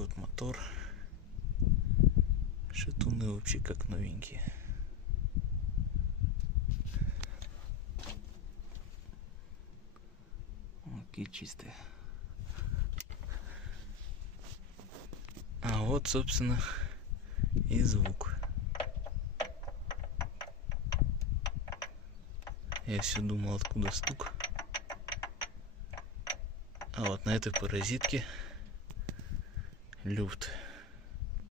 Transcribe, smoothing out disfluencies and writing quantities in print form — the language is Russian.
вот мотор. Шатуны вообще как новенькие. Какие чистые. А вот, собственно, и звук. Я все думал, откуда стук. А вот на этой паразитке люфт.